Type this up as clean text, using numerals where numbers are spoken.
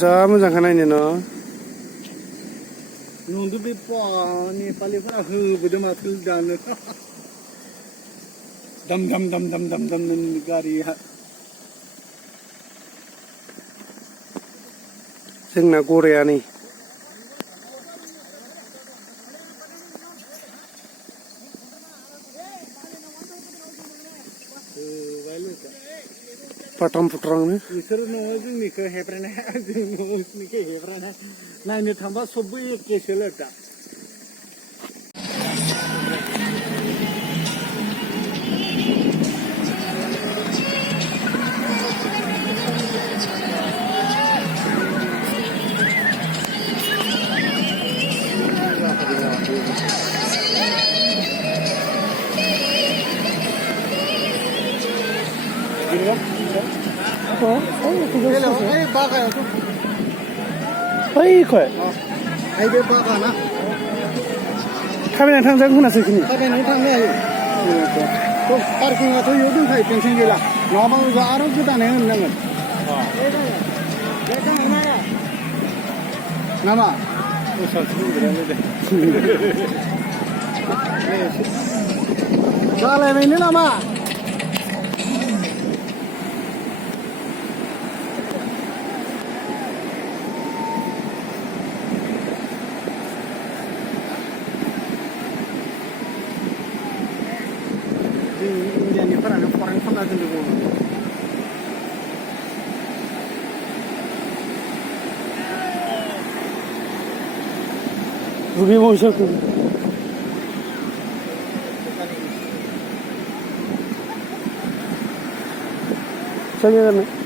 जा मोजांखा नायनो न' नंदो बे नेपालिफोरा होबोदों माथो दानो दम दम दम दम दम दम गारिया जोंना गराया नै पाटाम पुट्रांनो बिसोर न'आव जोंनिखौ हेब्रायनाय जों न'निखौ हेब्रायनाय नायनो थांबा सबबो एखेसोल' दा बैखय बे बागाना थाबायनानै थांजागोन खोनासो खिनि थाबायनानै थांनो हायो पार्किंआथ' इयाव दंखायो टेनसन गैला नङाबा आरो गोदानै होननांगोन नामा जालायबायनो नामा इन्डियानिफोरानो फरेन खालामना दोनदों रुबि महिषाखौ जायगा